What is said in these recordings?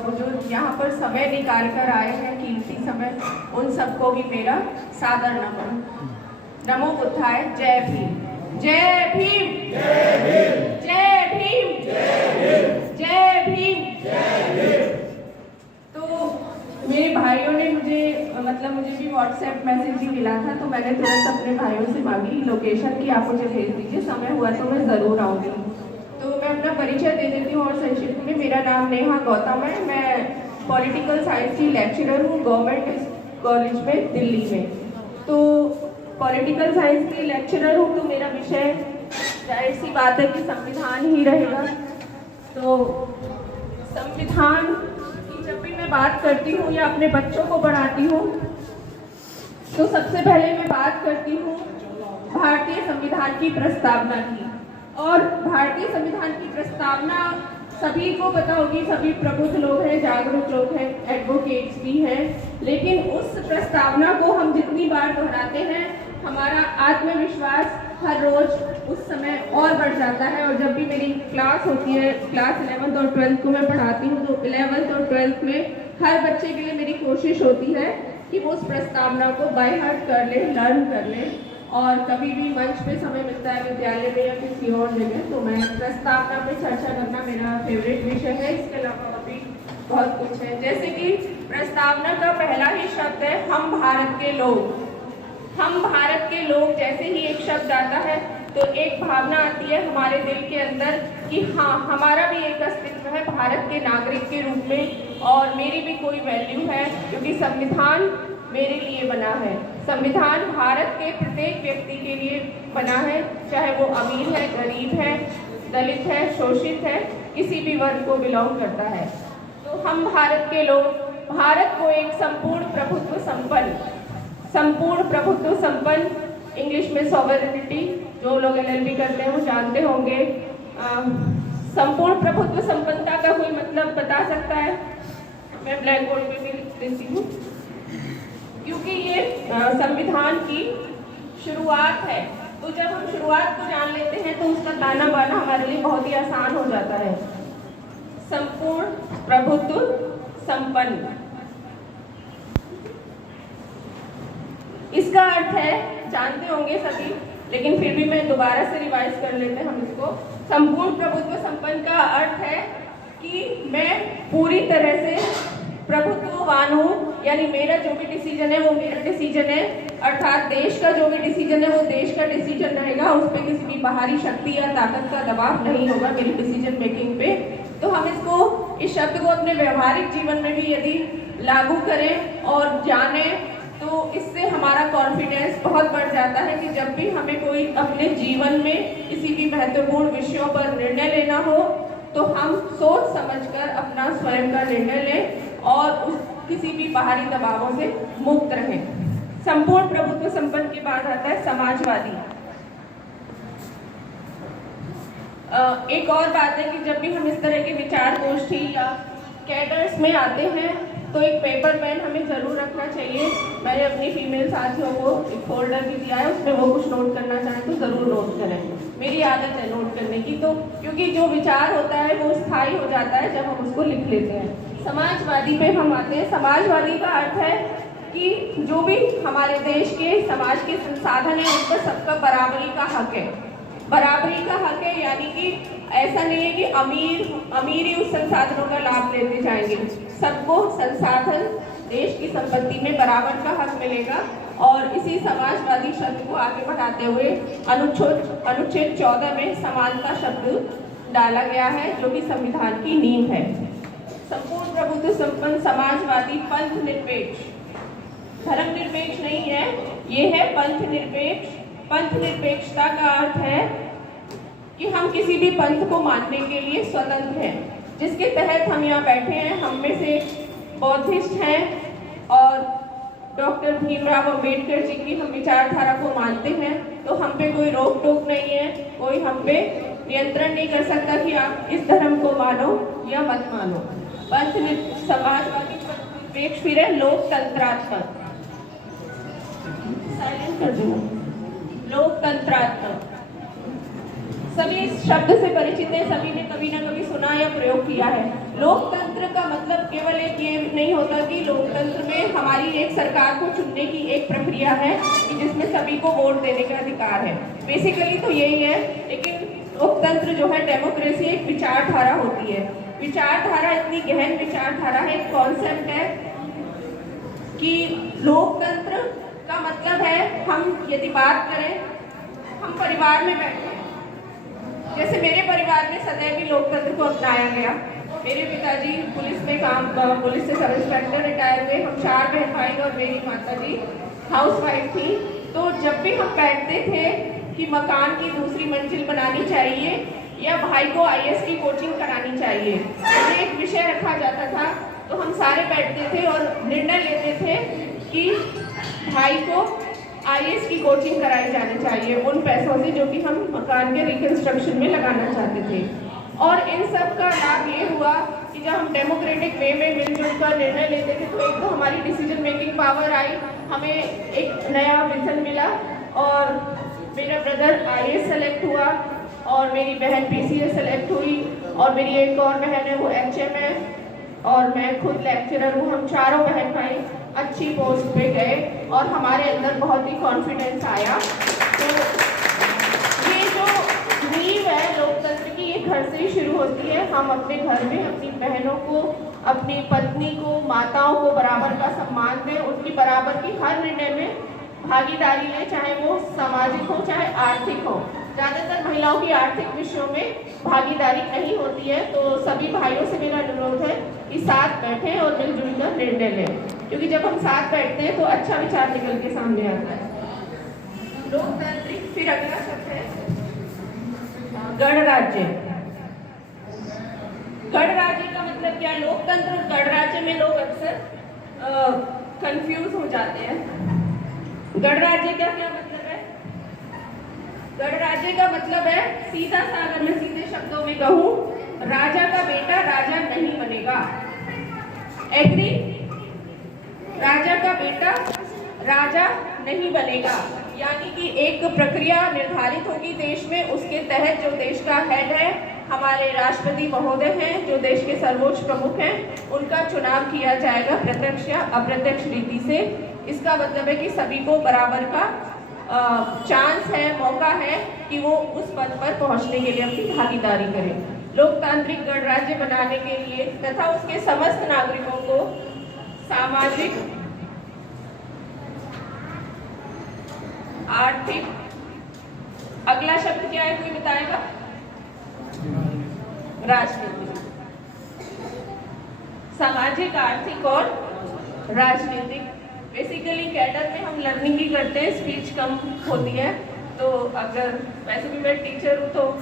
बुजुर्ग यहाँ पर समय निकाल कर आए हैं, कीमती समय, उन सबको भी मेरा सादर नमन। नमो बुद्धाय। जय भीम। जय भीम। जय भीम। जय भीम। जय भीम। जय भीम। तो मेरे भाइयों ने मुझे भी व्हाट्सएप मैसेज भी मिला था, तो मैंने तुरंत अपने भाइयों से मांगी लोकेशन कि आप मुझे भेज दीजिए, समय हुआ तो मैं ज़रूर आऊँगी। तो मैं अपना परिचय दे देती हूँ और संक्षिप्त में। मेरा नाम नेहा गौतम है। मैं पॉलिटिकल साइंस की लेक्चरर हूँ गवर्नमेंट कॉलेज में दिल्ली में। तो पॉलिटिकल साइंस की लेक्चरर हूँ तो मेरा विषय जाहिर सी बात है कि संविधान ही रहेगा। तो संविधान की जब भी मैं बात करती हूँ या अपने बच्चों को पढ़ाती हूँ तो सबसे पहले मैं बात करती हूँ भारतीय संविधान की प्रस्तावना की। और भारतीय संविधान की प्रस्तावना सभी को पता होगी, सभी प्रबुद्ध लोग हैं, जागरूक लोग हैं, एडवोकेट्स भी हैं। लेकिन उस प्रस्तावना को हम जितनी बार दोहराते हैं हमारा आत्मविश्वास हर रोज उस समय और बढ़ जाता है। और जब भी मेरी क्लास होती है, क्लास 11th और 12th को मैं पढ़ाती हूँ, तो 11th और 12th में हर बच्चे के लिए मेरी कोशिश होती है कि वो उस प्रस्तावना को बाय हार्ट कर ले, लर्न कर ले। और कभी भी मंच पे समय मिलता है विद्यालय में या किसी और जगह, तो मैं प्रस्तावना पे चर्चा करना मेरा फेवरेट विषय है। इसके अलावा भी बहुत कुछ है, जैसे कि प्रस्तावना का पहला ही शब्द है हम भारत के लोग। हम भारत के लोग जैसे ही एक शब्द आता है तो एक भावना आती है हमारे दिल के अंदर कि हाँ, हमारा भी एक अस्तित्व है भारत के नागरिक के रूप में, और मेरी भी कोई वैल्यू है, क्योंकि संविधान मेरे लिए बना है। संविधान भारत के प्रत्येक व्यक्ति के लिए बना है, चाहे वो अमीर है, गरीब है, दलित है, शोषित है, किसी भी वर्ग को बिलोंग करता है। तो हम भारत के लोग भारत को एक संपूर्ण प्रभुत्व संपन्न, इंग्लिश में सॉवरेनिटी, जो लोग LLB करते हैं वो जानते होंगे। संपूर्ण प्रभुत्व संपन्नता का कोई मतलब बता सकता है? मैं ब्लैक बोर्ड पे भी लिख देती हूँ, क्योंकि ये संविधान की शुरुआत है। तो जब हम शुरुआत को जान लेते हैं तो उसका ताना बाना हमारे लिए बहुत ही आसान हो जाता है। संपूर्ण प्रभुत्व संपन्न, इसका अर्थ है, जानते होंगे सभी, लेकिन फिर भी मैं दोबारा से रिवाइज कर लेते हैं हम इसको। संपूर्ण प्रभुत्व संपन्न का अर्थ है कि मैं पूरी तरह से प्रभुत्ववान हूँ, यानी मेरा जो भी डिसीजन है वो मेरा डिसीजन है, अर्थात देश का जो भी डिसीजन है वो देश का डिसीजन रहेगा। उस पर किसी भी बाहरी शक्ति या ताकत का दबाव नहीं होगा मेरी डिसीजन मेकिंग पे। तो हम इस शब्द को अपने व्यवहारिक जीवन में भी यदि लागू करें और जाने तो इससे हमारा कॉन्फिडेंस बहुत बढ़ जाता है कि जब भी हमें कोई अपने जीवन में किसी भी महत्वपूर्ण विषयों पर निर्णय लेना हो तो हम सोच समझकर अपना स्वयं का निर्णय लें और किसी भी बाहरी दबावों से मुक्त रहें। संपूर्ण प्रभुत्व संपन्न के बाद आता है समाजवादी। एक और बात है कि जब भी हम इस तरह के विचार गोष्ठी या कैडर्स में आते हैं तो एक पेपर पेन हमें जरूर रखना चाहिए। मैंने अपनी फीमेल साथियों को एक फोल्डर भी दिया है, उसमें वो कुछ नोट करना चाहें तो जरूर नोट करें। मेरी आदत है नोट करने की, तो क्योंकि जो विचार होता है वो स्थायी हो जाता है जब हम उसको लिख लेते हैं। समाजवादी पे हम आते हैं। समाजवादी का अर्थ है कि जो भी हमारे देश के समाज के संसाधन है उन पर सबका बराबरी का हक है। बराबरी का हक है यानी कि ऐसा नहीं है कि अमीर ही उस संसाधनों का लाभ लेते जाएंगे। सबको संसाधन, देश की संपत्ति में बराबर का हक मिलेगा। और इसी समाजवादी शब्द को आगे बढ़ाते हुए अनुच्छेद 14 में समानता शब्द डाला गया है, जो कि संविधान की नींव है। संपूर्ण प्रभुत्व संपन्न समाजवादी पंथ निरपेक्ष, धर्म निरपेक्ष नहीं है, ये है पंथ निरपेक्ष। पंथ निरपेक्षता का अर्थ है कि हम किसी भी पंथ को मानने के लिए स्वतंत्र हैं, जिसके तहत हम यहाँ बैठे हैं। हम में से बौद्धिस्ट हैं और डॉक्टर भीमराव अंबेडकर जी की हम विचारधारा को मानते हैं, तो हम पे कोई रोक टोक नहीं है, कोई हम पे नियंत्रण नहीं कर सकता कि आप इस धर्म को मानो या मत मानो। पंथ समाजवादी निरपेक्ष फिर है लोकतंत्रात्मक, साइलेंट कर दो, लोकतंत्रात्मक। सभी इस शब्द से परिचित हैं, सभी ने कभी ना कभी सुना या प्रयोग किया है। लोकतंत्र का मतलब केवल एक ये नहीं होता कि लोकतंत्र में हमारी एक सरकार को चुनने की एक प्रक्रिया है कि जिसमें सभी को वोट देने का अधिकार है। बेसिकली तो यही है, लेकिन लोकतंत्र जो है, डेमोक्रेसी एक विचारधारा होती है। विचारधारा इतनी गहन विचारधारा है, एक कॉन्सेप्ट है कि लोकतंत्र का मतलब है, हम यदि बात करें, हम परिवार में बैठे हैं, जैसे मेरे परिवार में सदैव ही लोकतंत्र को अपनाया गया। मेरे पिताजी पुलिस से सब इंस्पेक्टर रिटायर हुए। हम 4 बहन भाई और मेरी माताजी हाउसवाइफ थी। तो जब भी हम बैठते थे कि मकान की दूसरी मंजिल बनानी चाहिए या भाई को IAS की कोचिंग करानी चाहिए, ये एक विषय रखा जाता था, तो हम सारे बैठते थे और निर्णय लेते थे कि भाई को IAS की कोचिंग कराई जानी चाहिए उन पैसों से जो कि हम मकान के रिकंस्ट्रक्शन में लगाना चाहते थे। और इन सब का लाभ ये हुआ कि जब हम डेमोक्रेटिक वे में मिलजुल कर निर्णय लेते थे तो एक तो हमारी डिसीजन मेकिंग पावर आई, हमें एक नया विजन मिला। और मेरा ब्रदर IAS सेलेक्ट हुआ और मेरी बहन PCS सेलेक्ट हुई और मेरी एक और बहन है वो HM है और मैं खुद लेक्चरर हूँ। हम चारों बहन भाई अच्छी पोस्ट पे गए और हमारे अंदर बहुत ही कॉन्फिडेंस आया। तो ये जो नींव है लोकतंत्र की, ये घर से ही शुरू होती है। हम अपने घर में अपनी बहनों को, अपनी पत्नी को, माताओं को बराबर का सम्मान दें, उनकी बराबर की हर निर्णय में भागीदारी लें, चाहे वो सामाजिक हो चाहे आर्थिक हो। ज़्यादातर महिलाओं की आर्थिक विषयों में भागीदारी नहीं होती है, तो सभी भाइयों से मेरा अनुरोध है कि साथ बैठें और मिलजुल कर निर्णय लें, क्योंकि जब हम साथ बैठते हैं तो अच्छा विचार निकल के सामने आता है। लोकतांत्रिक, फिर अगला शब्द है गणराज्य। गणराज्य का मतलब क्या? लोकतंत्र और गणराज्य में लोग अक्सर कंफ्यूज हो जाते हैं। गणराज्य का क्या मतलब है? गणराज्य का मतलब है, सीधा सा अगर मैं सीधे शब्दों में कहूं, राजा का बेटा राजा नहीं बनेगा। एग्री? राजा का बेटा राजा नहीं बनेगा, यानी कि एक प्रक्रिया निर्धारित होगी देश में, उसके तहत जो देश का हेड है, हमारे राष्ट्रपति महोदय हैं, जो देश के सर्वोच्च प्रमुख हैं, उनका चुनाव किया जाएगा प्रत्यक्ष या अप्रत्यक्ष रीति से। इसका मतलब है कि सभी को बराबर का चांस है, मौका है कि वो उस पद पर पहुंचने के लिए अपनी भागीदारी करें। लोकतांत्रिक गणराज्य बनाने के लिए तथा उसके समस्त नागरिकों को सामाजिक, आर्थिक, अगला शब्द क्या है, कोई बताएगा? राजनीतिक, सामाजिक, आर्थिक और राजनीतिक। बेसिकली कैडर में हम लर्निंग ही करते हैं, स्पीच कम होती है, तो अगर वैसे भी मैं टीचर हूँ तो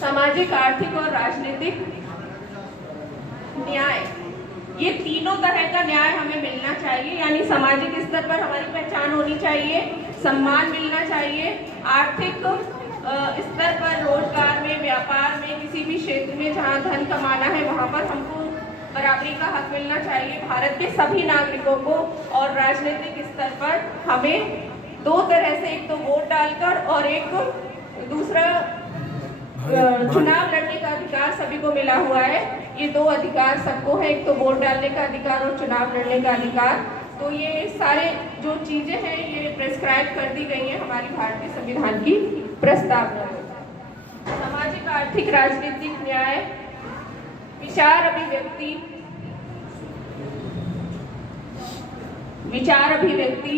सामाजिक, आर्थिक और राजनीतिक न्याय, ये तीनों तरह का न्याय हमें मिलना चाहिए। यानी सामाजिक स्तर पर हमारी पहचान होनी चाहिए, सम्मान मिलना चाहिए, आर्थिक स्तर पर रोजगार में, व्यापार में, किसी भी क्षेत्र में जहाँ धन कमाना है वहाँ पर हमको बराबरी का हक मिलना चाहिए भारत के सभी नागरिकों को। और राजनीतिक स्तर पर हमें दो तरह से, एक तो वोट डालकर और एक दूसरा चुनाव लड़ने का अधिकार सभी को मिला हुआ है। ये दो अधिकार सबको है, एक तो वोट डालने का अधिकार और चुनाव लड़ने का अधिकार। तो ये सारे जो चीजें हैं ये प्रेस्क्राइब कर दी गई हैं हमारी भारतीय संविधान की प्रस्तावना में। सामाजिक, आर्थिक, राजनीतिक न्याय, विचार अभिव्यक्ति,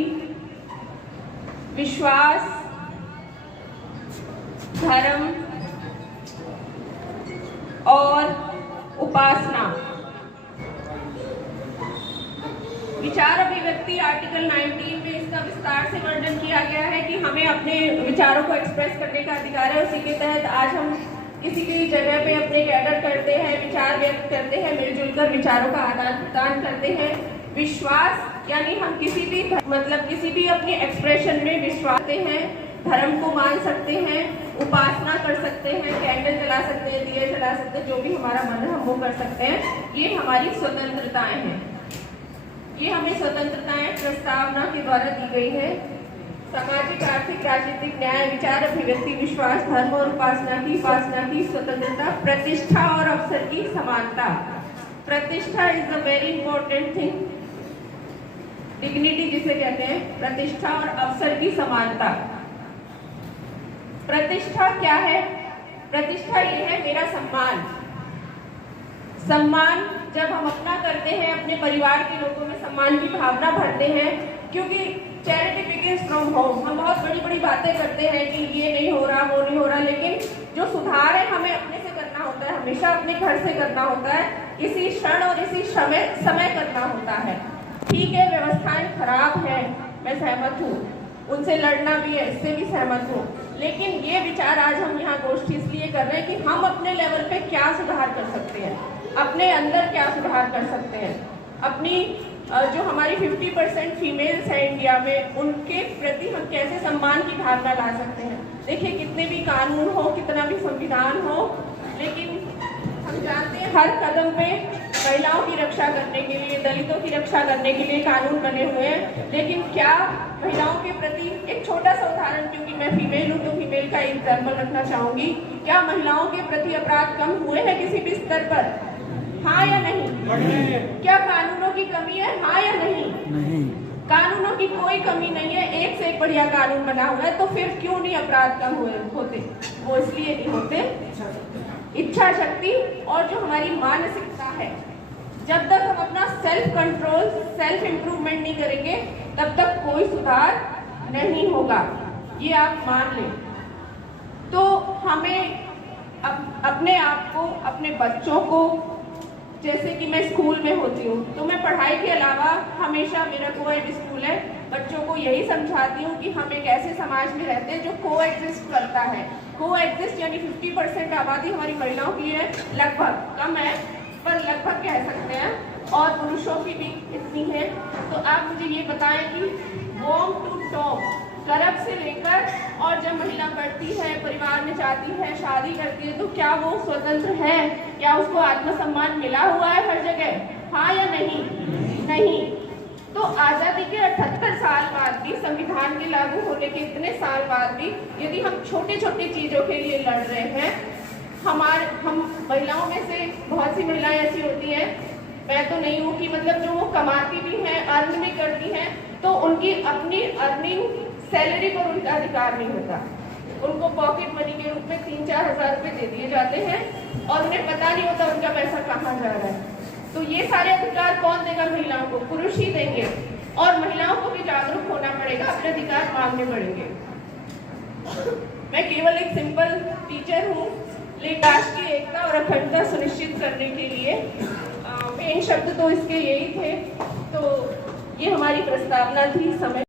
विश्वास, धर्म और उपासना। विचार अभिव्यक्ति आर्टिकल 19 में इसका विस्तार से वर्णन किया गया है कि हमें अपने विचारों को एक्सप्रेस करने का अधिकार है। उसी के तहत आज हम किसी भी जगह पे अपने कैडर करते हैं, विचार व्यक्त करते हैं, मिलजुल कर विचारों का आदान प्रदान करते हैं। विश्वास यानी हम किसी भी अपने एक्सप्रेशन में विश्वास करते हैं, धर्म को मान सकते हैं, उपासना कर सकते हैं, कैंडल जला सकते हैं, दिए जला सकते हैं, जो भी हमारा मन है हम वो कर सकते हैं। ये हमारी स्वतंत्रताएं हैं, ये हमें स्वतंत्रताएं प्रस्तावना के द्वारा दी गई है। सामाजिक, आर्थिक, राजनीतिक न्याय, विचार, अभिव्यक्ति, विश्वास, धर्म और उपासना की स्वतंत्रता, प्रतिष्ठा और अवसर की समानता। प्रतिष्ठा is a very important thing. Dignity जिसे कहते हैं, प्रतिष्ठा और अवसर की समानता। प्रतिष्ठा क्या है? प्रतिष्ठा ये है मेरा सम्मान। सम्मान जब हम अपना करते हैं, अपने परिवार के लोगों में सम्मान की भावना भरते हैं, क्योंकि चैरिटी बिगिंस फ्रॉम होम। हम बहुत बड़ी बड़ी बातें करते हैं कि ये नहीं हो रहा, वो नहीं हो रहा, लेकिन जो सुधार है हमें अपने से करना होता है, हमेशा अपने घर से करना होता है, इसी क्षण और इसी समय करना होता है। ठीक है, व्यवस्थाएं खराब है, मैं सहमत हूँ, उनसे लड़ना भी है, इससे भी सहमत हूँ, लेकिन ये विचार आज हम यहाँ गोष्ठी इसलिए कर रहे हैं कि हम अपने लेवल पे क्या सुधार कर सकते हैं, अपने अंदर क्या सुधार कर सकते हैं, अपनी जो हमारी 50% फीमेल्स हैं इंडिया में, उनके प्रति हम कैसे सम्मान की भावना ला सकते हैं। देखिए, कितने भी कानून हो, कितना भी संविधान हो, लेकिन हम जानते हैं हर कदम पे महिलाओं की रक्षा करने के लिए, दलितों की रक्षा करने के लिए कानून बने हुए हैं, लेकिन क्या महिलाओं के प्रति, एक छोटा सा उदाहरण, क्योंकि मैं फीमेल हूँ तो फीमेल का एग्जाम्पल रखना चाहूंगी, क्या महिलाओं के प्रति अपराध कम हुए हैं किसी भी स्तर पर? हाँ या नहीं? क्या कानूनों की कमी है? हाँ या नहीं? कानूनों की कोई कमी नहीं है, एक से एक बढ़िया कानून बना हुआ है, तो फिर क्यों नहीं अपराध कम होते? वो इसलिए नहीं होते, इच्छा शक्ति और जो हमारी मानसिकता है, जब तक हम अपना सेल्फ कंट्रोल, सेल्फ इंप्रूवमेंट नहीं करेंगे, तब तक कोई सुधार नहीं होगा, ये आप मान लें। तो हमें अपने आप को, अपने बच्चों को, जैसे कि मैं स्कूल में होती हूँ तो मैं पढ़ाई के अलावा हमेशा, मेरा कोएड स्कूल है, बच्चों को यही समझाती हूँ कि हम एक ऐसे समाज में रहते हैं जो कोएग्जिस्ट करता है। कोएग्जिस्ट यानी 50% आबादी हमारी महिलाओं की है, लगभग, कम है पर लगभग कह सकते हैं, और पुरुषों की भी इतनी है। तो आप मुझे ये बताएं कि वॉर्म टू टॉप, गर्भ से लेकर, और जब महिला बढ़ती है, परिवार में जाती है, शादी करती है, तो क्या वो स्वतंत्र है? क्या उसको आत्मसम्मान मिला हुआ है हर जगह? हाँ या नहीं? नहीं। तो आज़ादी के 78 साल बाद भी, संविधान के लागू होने के इतने साल बाद भी, यदि हम छोटी छोटी चीज़ों के लिए लड़ रहे हैं, हम महिलाओं में से बहुत सी महिलाएं ऐसी होती हैं, मैं तो नहीं हूँ, कि मतलब जो वो कमाती भी हैं, अर्न भी करती हैं, तो उनकी अपनी अर्निंग सैलरी पर उनका अधिकार नहीं होता, उनको पॉकेट मनी के रूप में 3-4 हज़ार रुपये दे दिए जाते हैं और उन्हें पता नहीं होता उनका पैसा कहाँ जा रहा है। तो ये सारे अधिकार कौन देगा महिलाओं को? पुरुष ही देंगे, और महिलाओं को भी जागरूक होना पड़ेगा, अपने अधिकार मांगने पड़ेंगे। मैं केवल एक सिंपल टीचर हूँ, लेकिन राष्ट्र की एकता और अखंडता सुनिश्चित करने के लिए मेन शब्द तो इसके यही थे। तो ये हमारी प्रस्तावना थी। समय